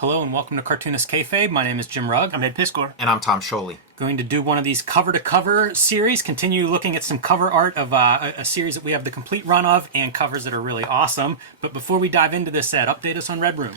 Hello and welcome to Cartoonist Kayfabe. My name is Jim Rugg. I'm Ed Piscor. And I'm Tom Scholey. Going to do one of these cover-to-cover series, continue looking at some cover art of a series that we have the complete run of, and covers that are really awesome. But before we dive into this, Ed, update us on Red Room.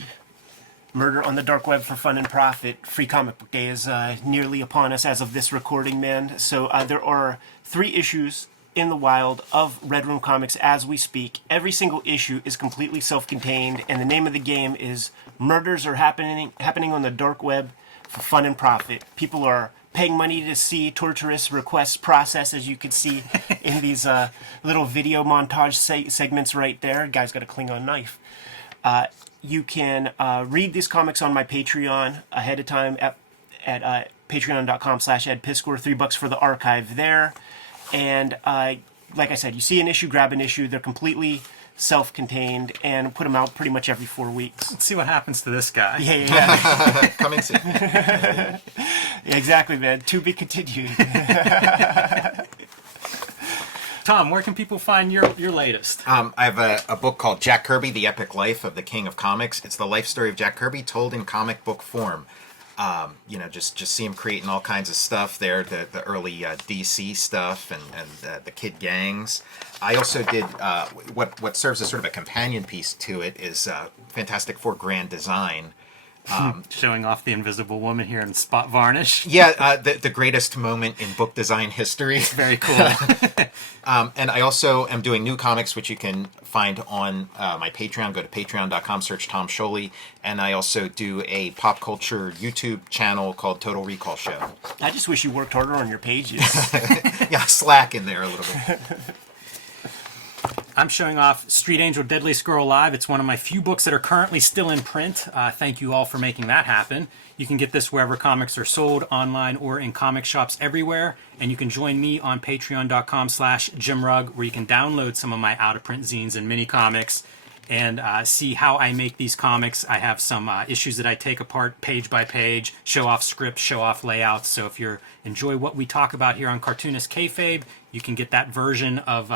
Murder on the Dark Web for Fun and Profit. Free Comic Book Day is nearly upon us as of this recording, man. So there are 3 issues in the wild of Red Room Comics as we speak. Every single issue is completely self-contained, and the name of the game is Murders Are Happening on the Dark Web for Fun and Profit. People are paying money to see torturous requests process, as you can see in these little video montage segments right there. Guy's got a Klingon knife. You can read these comics on my Patreon ahead of time at patreon.com/edpiscor. $3 for the archive there. And like I said, you see an issue, grab an issue. They're completely self-contained and put them out pretty much every 4 weeks. Let's see what happens to this guy. Yeah. Coming soon. Yeah, exactly, man. To be continued. Tom, where can people find your latest? I have a book called Jack Kirby, The Epic Life of the King of Comics. It's the life story of Jack Kirby told in comic book form. Just see him creating all kinds of stuff there, the early DC stuff and the Kid Gangs. I also did what serves as sort of a companion piece to it is Fantastic Four Grand Design. Showing off the Invisible Woman here in spot varnish. Yeah, the greatest moment in book design history. Very cool. And I also am doing new comics, which you can find on my Patreon. Go to patreon.com, search Tom Scholey. And I also do a pop culture YouTube channel called Total Recall Show. I just wish you worked harder on your pages. Yeah, slack in there a little bit. I'm showing off Street Angel Deadly Squirrel Live. It's one of my few books that are currently still in print. Thank you all for making that happen. You can get this wherever comics are sold, online or in comic shops everywhere. And you can join me on patreon.com/JimRugg, where you can download some of my out-of-print zines and mini comics and see how I make these comics. I have some issues that I take apart page by page, show off scripts, show off layouts. So if you enjoy what we talk about here on Cartoonist Kayfabe, you can get that version of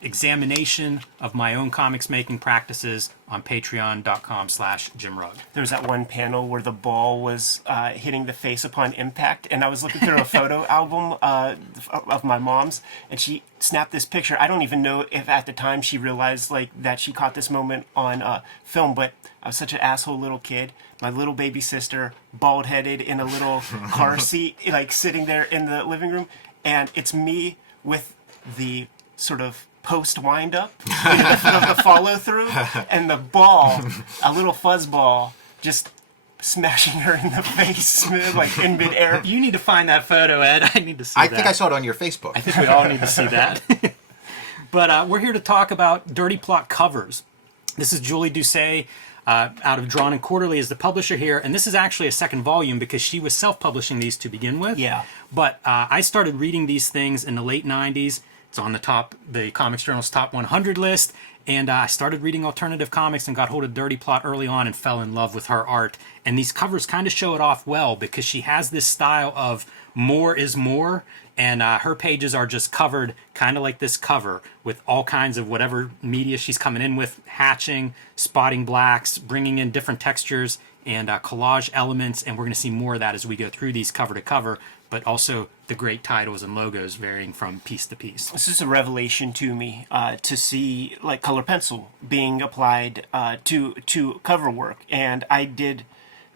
examination of my own comics making practices on patreon.com/JimRugg. There was that one panel where the ball was hitting the face upon impact, and I was looking through a photo album of my mom's, and she snapped this picture. I don't even know if at the time she realized that she caught this moment on film, but I was such an asshole little kid. My little baby sister, bald-headed in a little car seat, sitting there in the living room, and it's me with the sort of post wind up of the follow through, and the ball, a little fuzz ball, just smashing her in the face, in midair. You need to find that photo, Ed. I need to see I that. think I saw it on your Facebook. I think we all need to see that. But we're here to talk about Dirty Plot covers. This is Julie Doucet, out of Drawn and Quarterly, is the publisher here, and this is actually a second volume because she was self-publishing these to begin with. Yeah. But I started reading these things in the late 90s. It's on the Comics Journal's top 100 list, and I started reading alternative comics and got hold of Dirty Plot early on and fell in love with her art. And these covers kind of show it off well because she has this style of more is more, and her pages are just covered kind of like this cover with all kinds of whatever media she's coming in with, hatching, spotting blacks, bringing in different textures and collage elements, and we're going to see more of that as we go through these cover to cover, but also the great titles and logos varying from piece to piece. This is a revelation to me to see color pencil being applied to cover work, and I did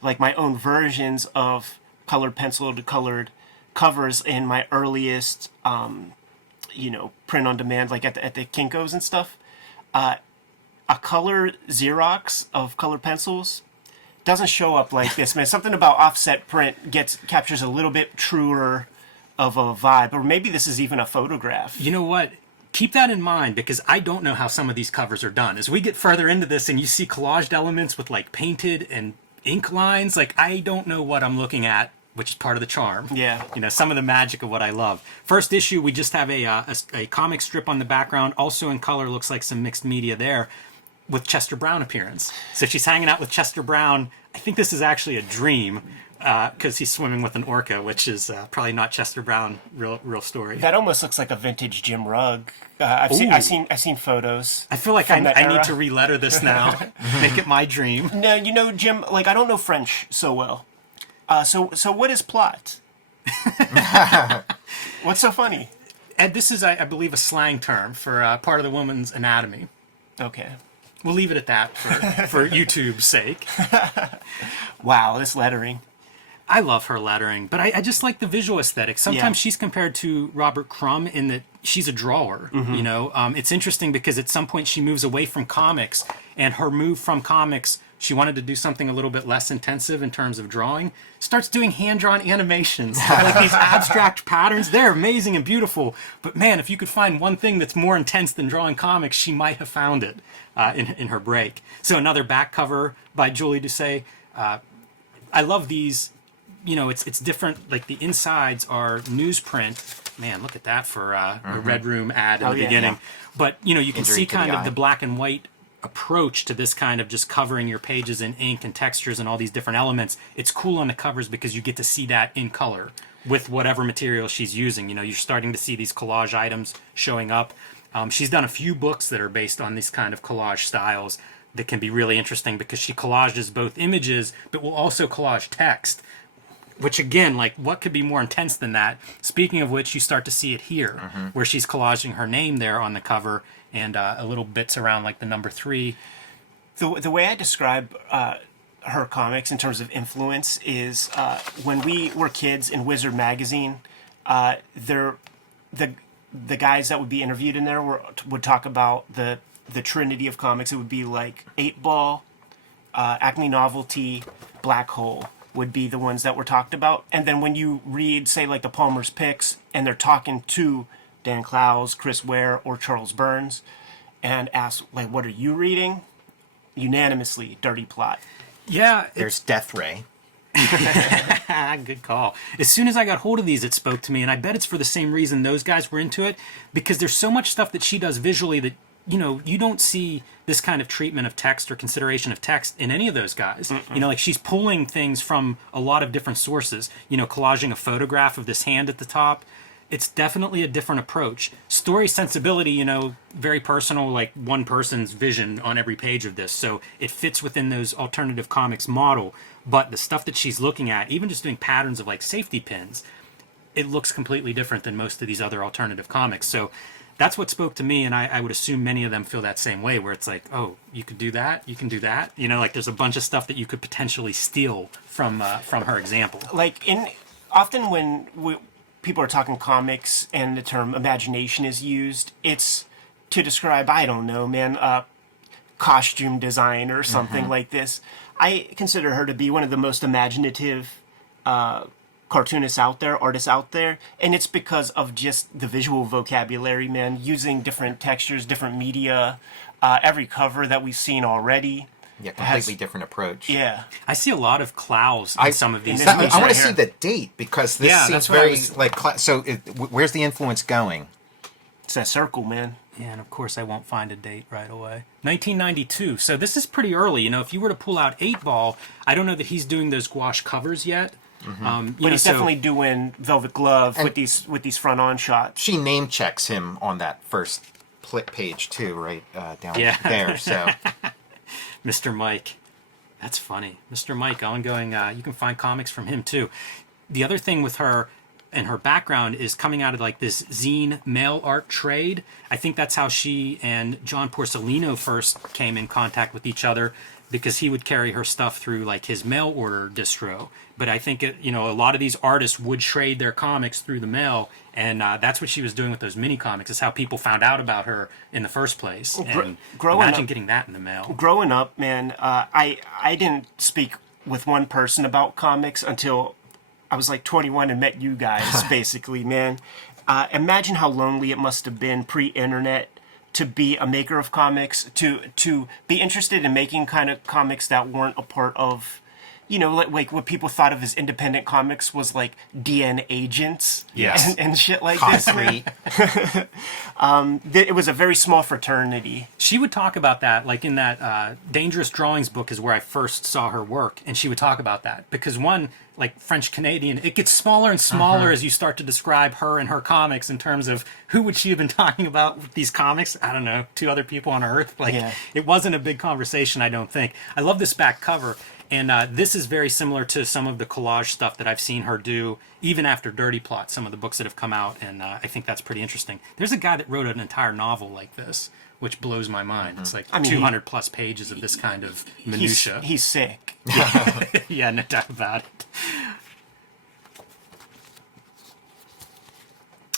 my own versions of colored pencil to colored covers in my earliest print on demand, at the Kinko's and stuff. A color Xerox of colored pencils doesn't show up like this, man. Something about offset print captures a little bit truer of a vibe, or maybe this is even a photograph. You know what? Keep that in mind because I don't know how some of these covers are done. As we get further into this and you see collaged elements with painted and ink lines, I don't know what I'm looking at, which is part of the charm. Yeah. Some of the magic of what I love. First issue, we just have a comic strip on the background, also in color, looks like some mixed media there, with Chester Brown appearance. So she's hanging out with Chester Brown. I think this is actually a dream because he's swimming with an orca, which is probably not Chester Brown real story. That almost looks like a vintage Jim Rugg. I've seen photos. I feel like I need to re-letter this now, make it my dream. No, you know, Jim, like I don't know French so well. So what is plot? What's so funny? Ed, this is, I believe, a slang term for part of the woman's anatomy. Okay. We'll leave it at that for YouTube's sake. Wow, this lettering. I love her lettering, but I just like the visual aesthetic. Sometimes she's compared to Robert Crumb in that she's a drawer. You know, it's interesting because at some point she moves away from comics, and her move from comics, she wanted to do something a little bit less intensive in terms of drawing. Starts doing hand-drawn animations, like these abstract patterns. They're amazing and beautiful. But man, if you could find one thing that's more intense than drawing comics, she might have found it in her break. So another back cover by Julie Doucet. I love these. You know, it's different. Like the insides are newsprint. Man, look at that for a Red Room ad in the beginning. Yeah. But you know, you can see kind of the black and white approach to this kind of just covering your pages in ink and textures and all these different elements. It's cool on the covers because you get to see that in color with whatever material she's using. You know, you're starting to see these collage items showing up. She's done a few books that are based on these kind of collage styles that can be really interesting because she collages both images but will also collage text. Which again, like, what could be more intense than that? Speaking of which, you start to see it here, where she's collaging her name there on the cover and a little bits around like the number 3. The way I describe her comics in terms of influence is when we were kids in Wizard magazine, the guys that would be interviewed in there would talk about the trinity of comics. It would be like 8-Ball, Acme Novelty, Black Hole would be the ones that were talked about. And then when you read, say, like the Palmer's Picks, and they're talking to Dan Clowes, Chris Ware, or Charles Burns, and ask, like, what are you reading? Unanimously, Dirty Plot. Yeah. There's Death Ray. Good call. As soon as I got hold of these, it spoke to me, and I bet it's for the same reason those guys were into it, because there's so much stuff that she does visually that, you know, you don't see this kind of treatment of text or consideration of text in any of those guys. You know, like she's pulling things from a lot of different sources, you know, collaging a photograph of this hand at the top. It's definitely a different approach. Story sensibility, you know, very personal, like one person's vision on every page of this. So it fits within those alternative comics model. But the stuff that she's looking at, even just doing patterns of like safety pins, it looks completely different than most of these other alternative comics. So that's what spoke to me, and I would assume many of them feel that same way, where it's like, oh, you could do that, you can do that. You know, like there's a bunch of stuff that you could potentially steal from her example. Like often when people are talking comics and the term imagination is used, it's to describe, I don't know, man, costume design or something like this. I consider her to be one of the most imaginative cartoonists out there, artists out there, and it's because of just the visual vocabulary, man, using different textures, different media, every cover that we've seen already. Yeah, completely different approach. Yeah. I see a lot of Clowes in some of these. I want to see the date, because this seems very, where's the influence going? It's that circle, man. Yeah, and of course I won't find a date right away. 1992, so this is pretty early. You know, if you were to pull out 8-Ball, I don't know that he's doing those gouache covers yet. But he's definitely doing Velvet Glove with these front-on shots. She name checks him on that first page too, right down there. So, Mr. Mike, that's funny. Mr. Mike, ongoing. You can find comics from him too. The other thing with her and her background is coming out of like this zine mail art trade. I think that's how she and John Porcellino first came in contact with each other, because he would carry her stuff through like his mail order distro. But I think a lot of these artists would trade their comics through the mail, and that's what she was doing with those mini comics. It's how people found out about her in the first place. And imagine getting that in the mail. Growing up, man, I didn't speak with one person about comics until I was like 21 and met you guys, basically, man. Imagine how lonely it must have been pre-internet to be a maker of comics, to be interested in making kind of comics that weren't a part of, you know, like what people thought of as independent comics was like DN agents, and shit like Concrete. this. It was a very small fraternity. She would talk about that, like in that Dangerous Drawings book is where I first saw her work, and she would talk about that because one, like French Canadian. It gets smaller and smaller as you start to describe her and her comics in terms of who would she have been talking about with these comics. I don't know, 2 other people on Earth. Like, it wasn't a big conversation, I don't think. I love this back cover. And this is very similar to some of the collage stuff that I've seen her do, even after Dirty Plot, some of the books that have come out, and I think that's pretty interesting. There's a guy that wrote an entire novel like this, which blows my mind. It's like 200 plus pages of this kind of minutia. He's sick. Yeah, no doubt about it.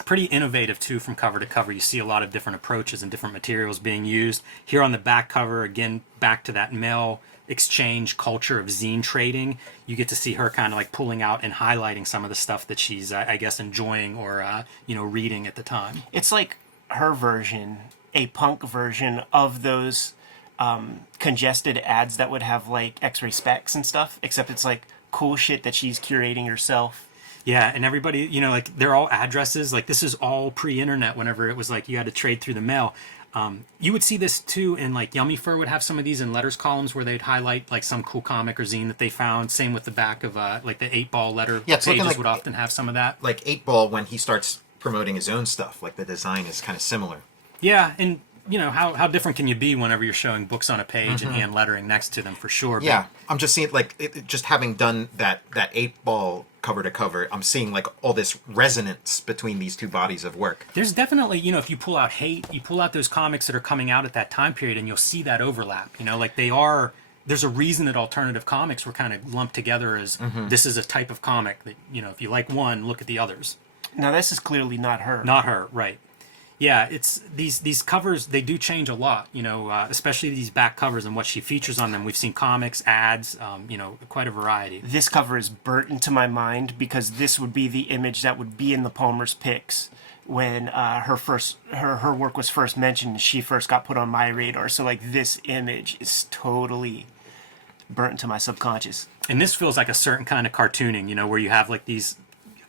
Pretty innovative, too, from cover to cover. You see a lot of different approaches and different materials being used. Here on the back cover, again, back to that mail exchange culture of zine trading. You get to see her kind of like pulling out and highlighting some of the stuff that she's, I guess, enjoying or, reading at the time. It's like her version, a punk version of those congested ads that would have like X-ray specs and stuff, except it's like cool shit that she's curating herself. Yeah, and everybody, like they're all addresses. Like this is all pre-internet whenever it was like you had to trade through the mail. You would see this too in like Yummy Fur would have some of these in letters columns where they'd highlight like some cool comic or zine that they found. Same with the back of like the 8-Ball letter pages like, would often have some of that. Like 8-Ball when he starts promoting his own stuff, like the design is kind of similar. Yeah, and how different can you be whenever you're showing books on a page and hand lettering next to them for sure. Yeah, I'm just seeing like just having done that 8-Ball cover to cover, I'm seeing like all this resonance between these two bodies of work. There's definitely, if you pull out Hate, you pull out those comics that are coming out at that time period and you'll see that overlap. Like there's a reason that alternative comics were kind of lumped together as this is a type of comic that, if you like one, look at the others. Now this is clearly not her. Not her, right. Yeah, it's these covers, they do change a lot, especially these back covers and what she features on them. We've seen comics, ads, quite a variety. This cover is burnt into my mind because this would be the image that would be in the Palmer's picks when her work was first mentioned and she first got put on my radar. So like this image is totally burnt into my subconscious. And this feels like a certain kind of cartooning, where you have like these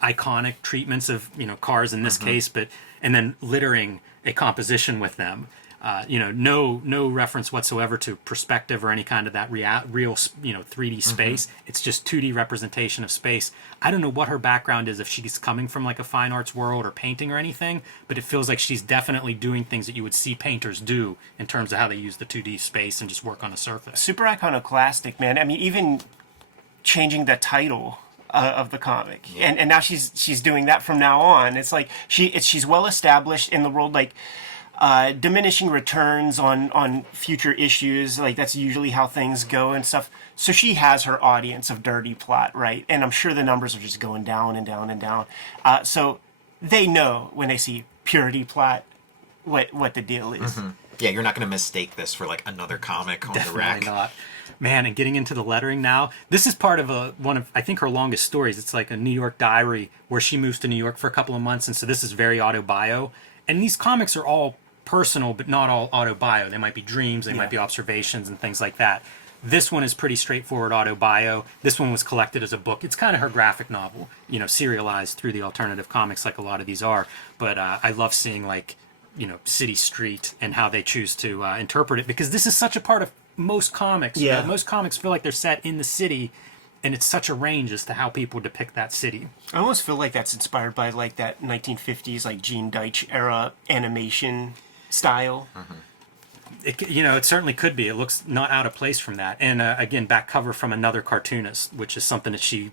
iconic treatments of, cars in this case, and then littering a composition with them. No reference whatsoever to perspective or any kind of that real 3D space. It's just 2D representation of space. I don't know what her background is, if she's coming from like a fine arts world or painting or anything, but it feels like she's definitely doing things that you would see painters do in terms of how they use the 2D space and just work on a surface. Super iconoclastic, man. I mean, even changing the title of the comic, and now she's doing that from now on. It's like she's well established in the world, like diminishing returns on future issues, like that's usually how things go and stuff. So she has her audience of Dirty Plot, right? And I'm sure the numbers are just going down and down and down. So they know when they see Purity Plot what the deal is. Yeah, you're not going to mistake this for like another comic on the rack. Definitely not. Man, and getting into the lettering now, this is part of one of, I think, her longest stories. It's like a New York diary where she moves to New York for a couple of months, and so this is very autobio. And these comics are all personal, but not all autobio. They might be dreams, they might be observations and things like that. This one is pretty straightforward autobio. This one was collected as a book. It's kind of her graphic novel, serialized through the alternative comics like a lot of these are. But I love seeing like, city street and how they choose to interpret it, because this is such a part of most comics. Yeah. Most comics feel like they're set in the city, and it's such a range as to how people depict that city. I almost feel like that's inspired by like that 1950s like Gene Deitch era animation style. It certainly could be. It looks not out of place from that. And again, back cover from another cartoonist, which is something that she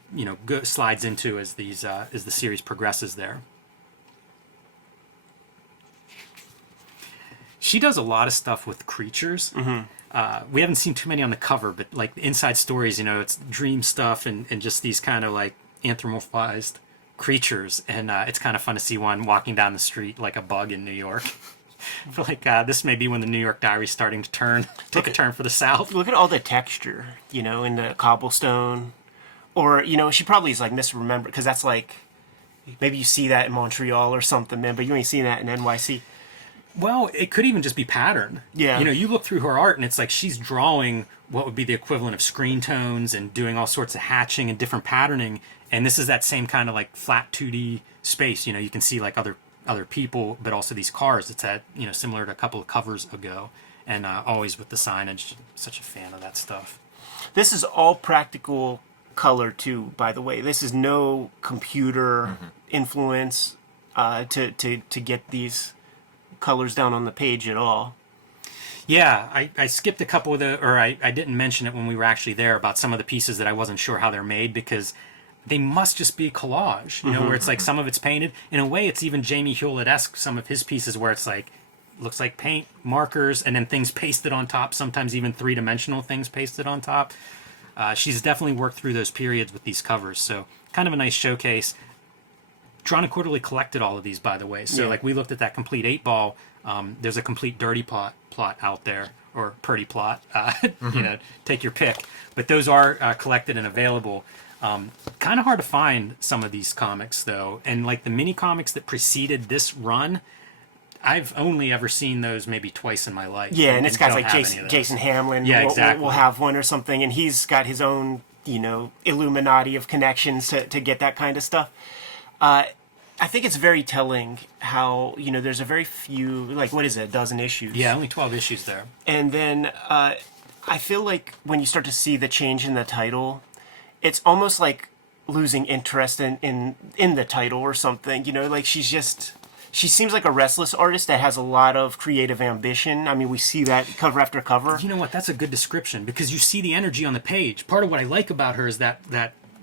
slides into as the series progresses there. She does a lot of stuff with creatures. We haven't seen too many on the cover, but like the inside stories, it's dream stuff and just these kind of like anthropomorphized creatures. And it's kind of fun to see one walking down the street like a bug in New York. I feel like this may be when the New York Diary's starting to take a turn for the South. Look at all the texture, in the cobblestone. Or, she probably is like misremembered, because that's like, maybe you see that in Montreal or something, man, but you ain't seen that in NYC. Well, it could even just be pattern. Yeah. You look through her art and it's like she's drawing what would be the equivalent of screen tones and doing all sorts of hatching and different patterning. And this is that same kind of like flat 2D space. You can see like other people, but also these cars. It's that, similar to a couple of covers ago. And always with the signage. Such a fan of that stuff. This is all practical color too, by the way. This is no computer influence to get these colors down on the page at all. Yeah, I skipped a couple of I didn't mention it when we were actually there about some of the pieces that I wasn't sure how they're made, because they must just be collage, you know, where it's like some of it's painted. In a way, it's even Jamie Hewlett-esque, some of his pieces where it's like, looks like paint, markers, and then things pasted on top, sometimes even three-dimensional things pasted on top. She's definitely worked through those periods with these covers, so kind of a nice showcase. Drawn and Quarterly collected all of these, by the way. So, like, we looked at that complete 8-ball. There's a complete dirty plot out there, or purdy plot. You know, take your pick. But those are collected and available. Kind of hard to find some of these comics, though. And, like, the mini comics that preceded this run, I've only ever seen those maybe twice in my life. Yeah, and it's guys like Jason, Jason Hamlin. Yeah, exactly. Will have one or something, and he's got his own, you know, Illuminati of connections to get that kind of stuff. I think it's very telling how, you know, there's a very few, like, what is it, a dozen issues? Yeah, only 12 issues there. And then I feel like when you start to see the change in the title, it's almost like losing interest in the title or something. You know, like she seems like a restless artist that has a lot of creative ambition. I mean, we see that cover after cover. You know what? That's a good description, because you see the energy on the page. Part of what I like about her is that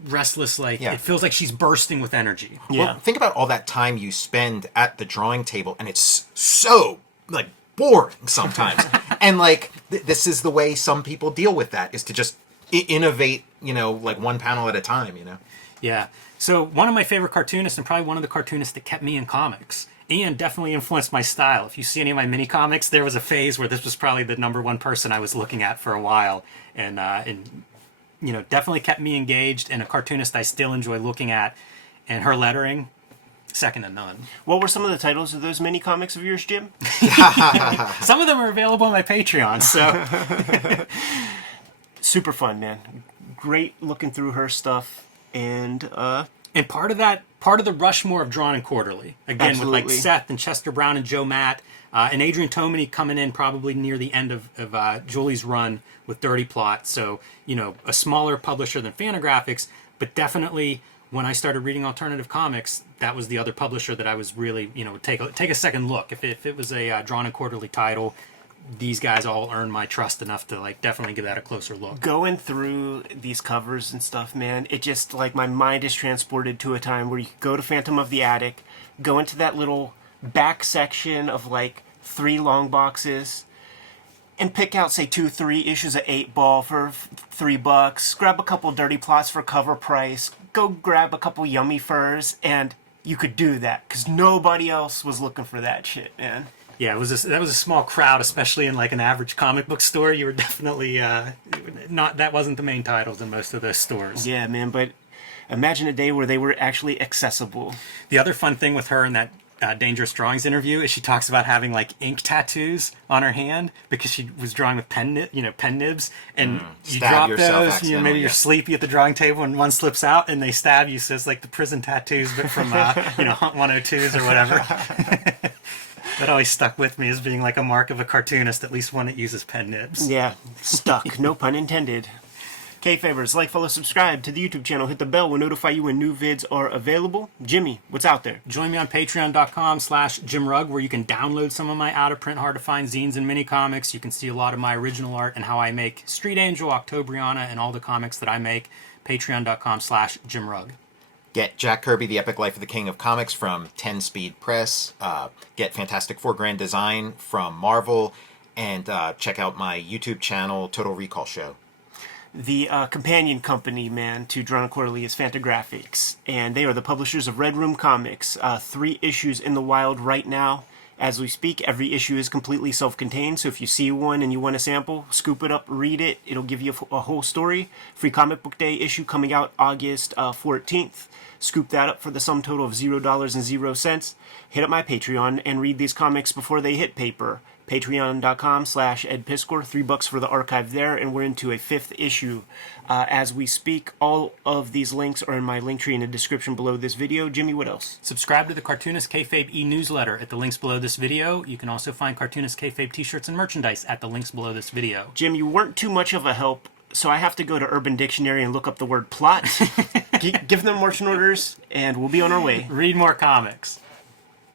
restless, like, it feels like she's bursting with energy. Yeah. Well, think about all that time you spend at the drawing table, and it's so, like, boring sometimes. And, like, this is the way some people deal with that, is to just innovate, you know, like one panel at a time, you know? Yeah. So one of my favorite cartoonists, and probably one of the cartoonists that kept me in comics, and definitely influenced my style. If you see any of my mini comics, there was a phase where this was probably the #1 person I was looking at for a while. And you know, definitely kept me engaged, and a cartoonist I still enjoy looking at, and her lettering, second to none. What were some of the titles of those mini comics of yours, Jim? Some of them are available on my Patreon, so. Super fun, man. Great looking through her stuff, and part of the Rushmore of Drawn and Quarterly, again, absolutely. with like Seth and Chester Brown and Joe Matt, and Adrian Tomine coming in probably near the end of Julie's run with Dirty Plot. So, you know, a smaller publisher than Fantagraphics, but definitely when I started reading alternative comics, that was the other publisher that I was really, you know, take a second look. If it was a Drawn and Quarterly title, these guys all earned my trust enough to, like, definitely give that a closer look. Going through these covers and stuff, man, it just, like, my mind is transported to a time where you could go to Phantom of the Attic, go into that little back section of, like, 3 long boxes, and pick out, say, 2-3 issues of 8-ball for $3, grab a couple Dirty Plots for cover price, go grab a couple Yummy Furs, and you could do that, because nobody else was looking for that shit, man. Yeah, that was a small crowd, especially in like an average comic book store. You were definitely that wasn't the main titles in most of those stores. Yeah, man, but imagine a day where they were actually accessible. The other fun thing with her in that Dangerous Drawings interview is she talks about having like ink tattoos on her hand because she was drawing with pen nibs, and you drop those. You know, maybe you're sleepy at the drawing table and one slips out and they stab you. So it's like the prison tattoos, but from Hunt 102s or whatever. That always stuck with me as being like a mark of a cartoonist, at least one that uses pen nibs. Yeah, stuck. No pun intended. Kayfabers, like, follow, subscribe to the YouTube channel. Hit the bell. We'll notify you when new vids are available. Jimmy, what's out there? Join me on patreon.com/JimRugg, where you can download some of my out-of-print, hard-to-find zines and mini-comics. You can see a lot of my original art and how I make Street Angel, Octobriana, and all the comics that I make. Patreon.com/JimRugg. Get Jack Kirby, The Epic Life of the King of Comics from 10 Speed Press. Get Fantastic Four Grand Design from Marvel. And check out my YouTube channel, Total Recall Show. The companion company, man, to Drawn and Quarterly is Fantagraphics. And they are the publishers of Red Room Comics. 3 issues in the wild right now. As we speak, every issue is completely self-contained, so if you see one and you want a sample, scoop it up, read it. It'll give you a whole story. Free Comic Book Day issue coming out August 14th. Scoop that up for the sum total of $0.00. Hit up my Patreon and read these comics before they hit paper. Patreon.com/EdPiskor, $3 for the archive there, and we're into a 5th issue as we speak. All of these links are in my link tree in the description below this video. Jimmy, what else? Subscribe to the Cartoonist Kayfabe e-newsletter at the links below this video. You can also find Cartoonist Kayfabe t-shirts and merchandise at the links below this video. Jim, you weren't too much of a help So I have to go to Urban Dictionary and look up the word plot. Give them marching orders, and we'll be on our way. Read more comics.